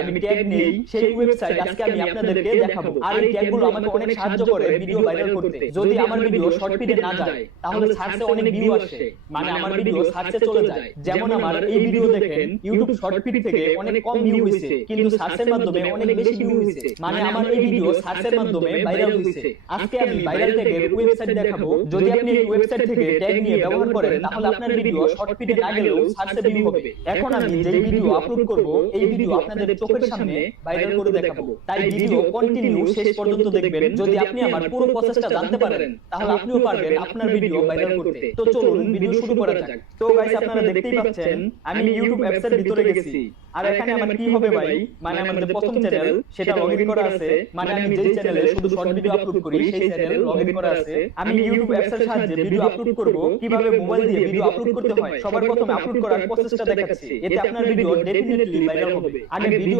আমি ট্যাগ নেই সেই ওয়েবসাইট আজকে আমি আপনাদেরকে দেখাবো। আর এই ট্যাগগুলো আমাকে অনেক সাহায্য করে ভিডিও ভাইরাল করতে। যদি আমার ভিডিও শর্ট ফিডে না যায় তাহলে সার্চে অনেক ভিউ আসে, মানে আমার ভিডিও সার্চে চলে যায়। যেমন আমার এই ভিডিও দেখেন ইউটিউব শর্ট ফিড থেকে অনেক কম ভিউ হইছে, কিন্তু সার্চের মাধ্যমে অনেক বেশি ভিউ হইছে, মানে আমার এই ভিডিও সার্চের মাধ্যমে ভাইরাল হইছে। আজকে আমি ভাইরাল ট্যাগের ওয়েবসাইট দেখাবো। যদি আপনি এই ওয়েবসাইট থেকে ট্যাগ নিয়ে ব্যবহার করেন তাহলে আপনার ভিডিও শর্ট ফিডে না গেলেও সার্চে ভিউ হবে। এখন আমি যে ভিডিও আপলোড করব এই ভিডিও আপনাদের চোখের সামনে ভাইরাল করে দেখাবো, তাই ভিডিও কন্টিনিউ শেষ পর্যন্ত দেখবেন। যদি আপনি আমার পুরো প্রসেসটা জানতে পারেন তাহলে আপনিও পারবেন আপনার ভিডিও ভাইরাল করতে। তো চলুন ভিডিও শুরু করা যাক। তো গাইস আপনারা দেখতেই পাচ্ছেন আমি ইউটিউব অ্যাপসের ভিতরে গেছি। আর এখানে আমার কি হবে ভাই, মানে আমাদের প্রথম চ্যানেল সেটা লগইন করা আছে, মানে আমি যে চ্যানেলে শুধু শর্ট ভিডিও আপলোড করি সেই চ্যানেল লগইন করা আছে। আমি ইউটিউব অ্যাপসের সাহায্যে ভিডিও আপলোড করব। কিভাবে মোবাইল দিয়ে ভিডিও আপলোড করতে হয় সবার প্রথমে আপলোড করার প্রসেসটা দেখাচ্ছি। এতে আপনার ভিডিও ডেফিনেটলি ভাইরাল হবে। আগে ভিডিও